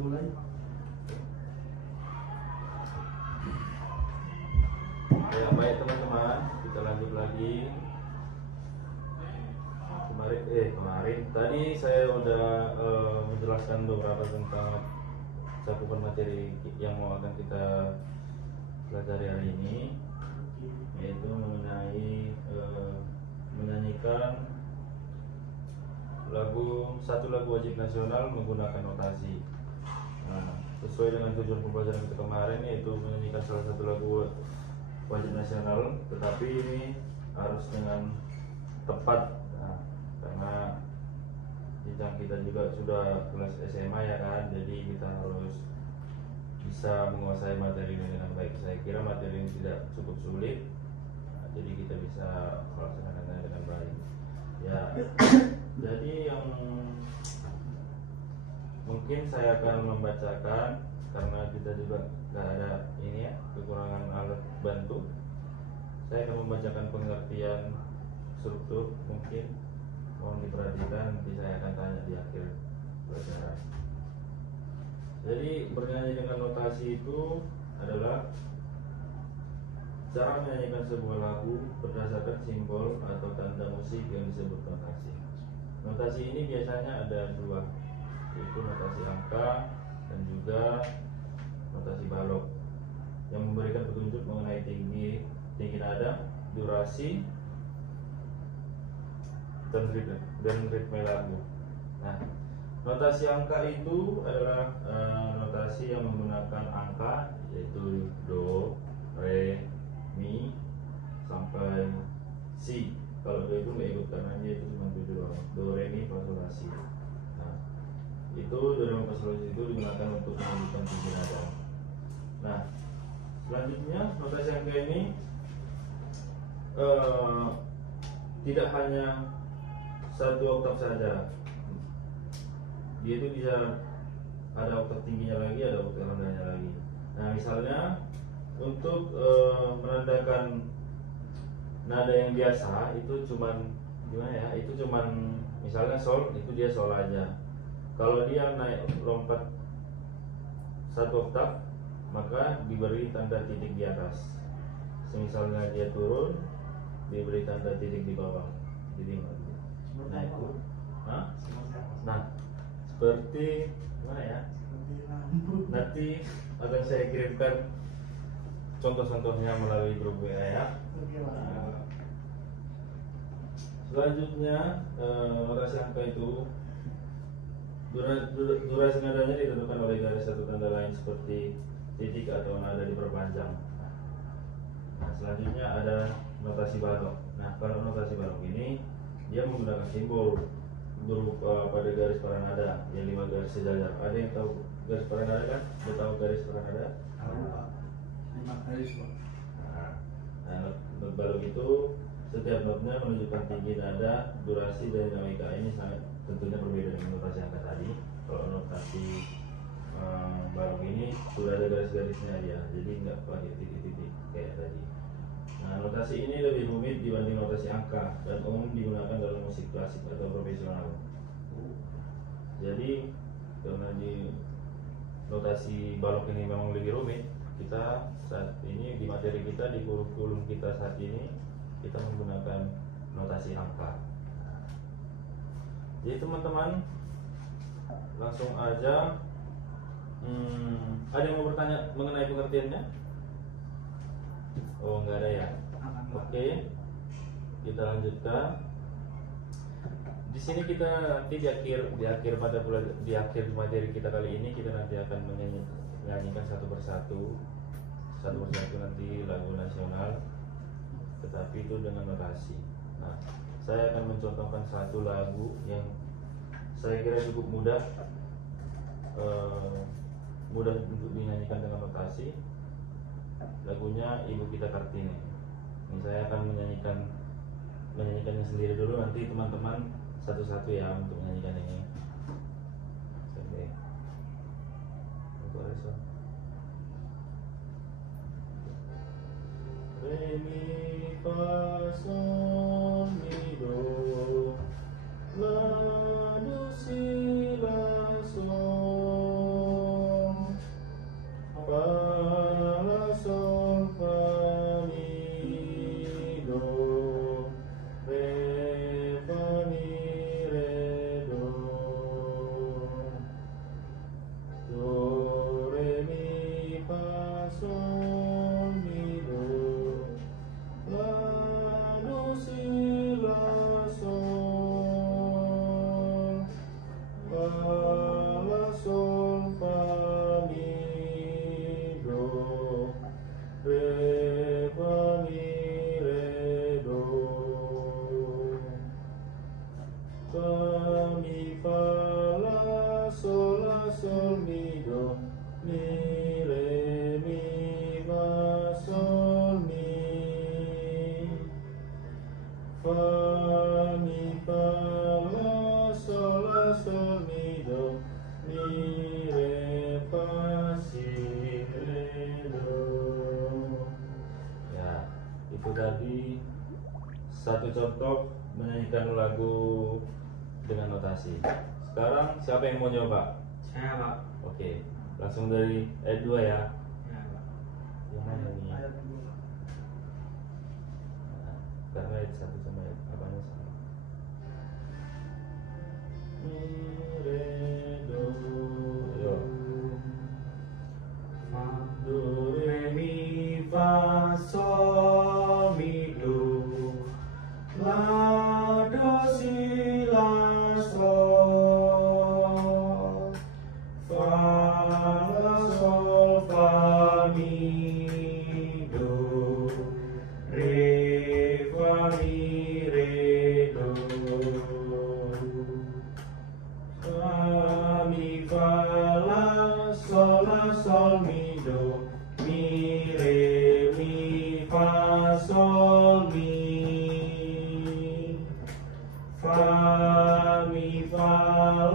mulai. Ya baik teman-teman, kita lanjut lagi. Kemarin tadi saya udah menjelaskan beberapa tentang cakupan materi yang mau akan kita pelajari hari ini, yaitu mengenai menyanyikan satu lagu wajib nasional menggunakan notasi. Nah, sesuai dengan tujuan pembelajaran kita kemarin, yaitu menyanyikan salah satu lagu wajib nasional, tetapi ini harus dengan tepat. Nah, karena jenjang kita juga sudah kelas SMA ya kan, jadi kita harus bisa menguasai materi ini dengan baik. Saya kira materi ini tidak cukup sulit, nah, jadi kita bisa melaksanakannya dengan baik ya. Jadi yang mungkin saya akan membacakan, karena kita juga nggak ada ini ya, kekurangan alat bantu. Saya akan membacakan pengertian struktur, mungkin mohon diperhatikan, nanti saya akan tanya di akhir pelajaran. Jadi bernyanyi dengan notasi itu adalah cara menyanyikan sebuah lagu berdasarkan simbol atau tanda musik yang disebut notasi. Notasi ini biasanya ada dua, yaitu notasi angka dan juga notasi balok, yang memberikan petunjuk mengenai tinggi nada, durasi, dan ritme lagu. Nah, notasi angka itu adalah notasi yang menggunakan angka, yaitu do, re, mi sampai si. Kalau do itu nggak ikut karena dia itu cuma 7 doang. Do, re, mi, fa, sol, la, si. Nah, itu do, re, mi, fa, sol, la, si itu digunakan untuk menunjukkan tinggi nada. Nah, selanjutnya notasi angka ini tidak hanya satu oktav saja, dia itu bisa ada oktav tingginya lagi, ada oktav rendahnya lagi. Nah, misalnya untuk menandakan nada yang biasa itu cuman gimana ya, itu cuman misalnya sol, itu dia sol aja. Kalau dia naik lompat satu oktav, maka diberi tanda titik di atas. Misalnya dia turun, diberi tanda titik di bawah. Jadi nah itu, nah seperti gimana ya? Nanti akan saya kirimkan contoh-contohnya melalui grup WA ya. Selanjutnya notasi angka itu durasi nadanya ditentukan oleh garis atau tanda lain seperti titik atau nada diperpanjang. Nah, selanjutnya ada notasi balok. Nah, kalau notasi balok ini dia menggunakan simbol berupa pada garis paranada yang 5 garis sejajar. Ada yang tahu garis paranada kan? Ada tahu garis paranada? Tahu Pak. 5 garis Pak. Nah, not balok itu setiap notnya menunjukkan tinggi nada, durasi, dan dinamika. Ini sangat tentunya berbeda dengan notasi angka tadi. Kalau notasi balok ini sudah ada garis-garisnya dia, jadi nggak pakai titik-titik kayak tadi. Nah, notasi ini lebih rumit dibanding notasi angka dan umum digunakan dalam musik klasik atau profesional. Jadi karena di notasi balok ini memang lebih rumit, kita saat ini di materi kita, di kurikulum kita saat ini, kita menggunakan notasi angka. Jadi teman-teman langsung aja, ada yang mau bertanya mengenai pengertiannya? Oh, enggak ada ya. Oke, kita lanjutkan. Di sini kita nanti di akhir materi kita kali ini, kita nanti akan menyanyikan satu persatu nanti lagu nasional, tetapi itu dengan notasi. Nah, saya akan mencontohkan satu lagu yang saya kira cukup mudah untuk dinyanyikan dengan notasi. Lagunya Ibu Kita Kartini. Ini saya akan menyanyikannya sendiri dulu, nanti teman-teman satu-satu ya untuk menyanyikan ini. Oke. Untuk reso. Re mi fa sol mi do la do si la sol. mi re mi fa sol mi fa mi fa la sol mi do mi re fa si re do. Ya, itu tadi satu contoh menyanyikan lagu dengan notasi. Sekarang siapa yang mau nyoba? Saya Pak. Oke, langsung dari ayat 2 ya. Ya Pak. Yang mana ini? Ayat 2. Nah, karena ayat 1 sama ayat apanya sama. Mi re do yo. Fa Do re mi fa sol mi do la do si la sol fa la sol fa mi do re fa mi re do fa mi fa la sol mi do mi re mi fa sol mi fa mi fa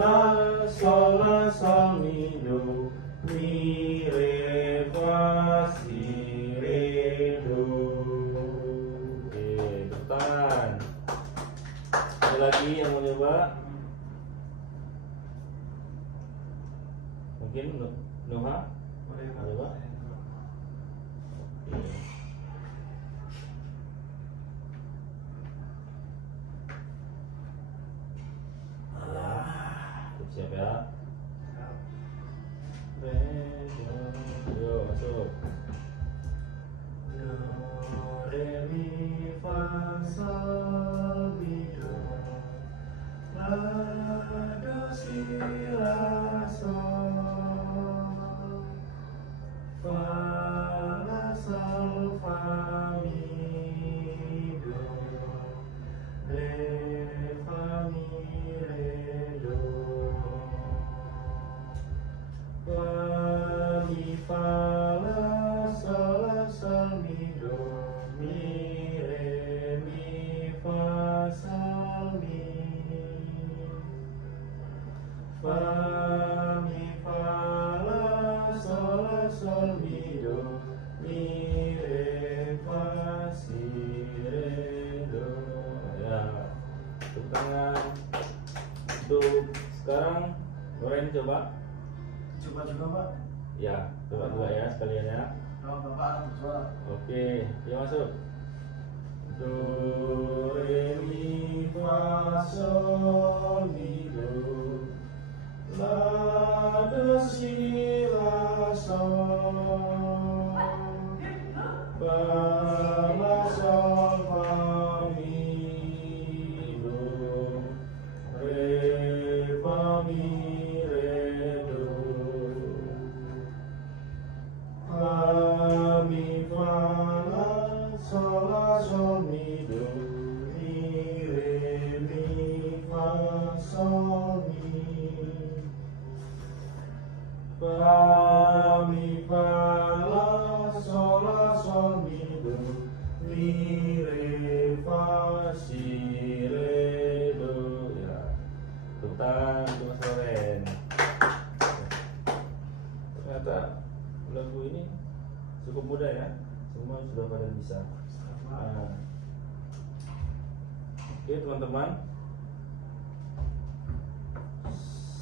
la sol mi do mi re fa si re do. Oke, tepuk tangan. Ada lagi yang mau nyoba? Mungkin Nuha? Boleh Pak. Ada Pak? Oke. Siap ya? Re, do. Yo, masuk. Do re mi fa sol mi do la do si la sol fa la sol fa mi do re fa mi re do fa mi fa la sol mi do mi re mi fa sol mi fa mi fa la sol mi do mi re fa si re do. Ya, tepuk tangan. Untuk sekarang Loren coba. Coba juga Pak. Ya, coba dua ya sekalian ya. Oh, Bapak coba. Oke, ya masuk. Do re mi fa sol mi do la do si la sol fa la sol fa mi do re fa mi re do fa mi fa la sol mi do mi re mi fa sol mi fa mi fa la sol mi do mi re fa si re do. Ya, tepuk tangan untuk Mas Loren. Ternyata lagu ini cukup mudah ya, semua sudah pada bisa. Nah, oke teman-teman,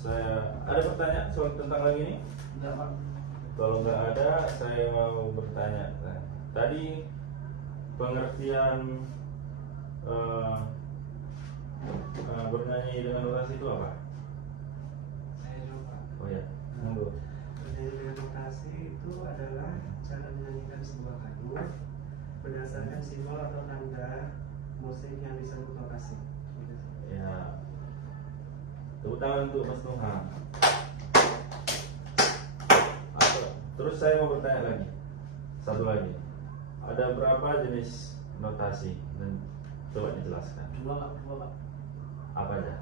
saya ada pertanyaan soal tentang lagu ini? Enggak Pak. Kalau nggak ada, saya mau bertanya. Nah, tadi pengertian bernyanyi dengan notasi itu apa? Saya lupa. Oh ya, monggo. Bernyanyi dengan notasi itu adalah cara menyanyikan sebuah lagu berdasarkan simbol atau tanda musik yang disebut notasi. Ya, tepuk tangan untuk Mas Nuha. Terus saya mau bertanya lagi, satu lagi, ada berapa jenis notasi? Dan coba dijelaskan. Dua Pak. Apa aja?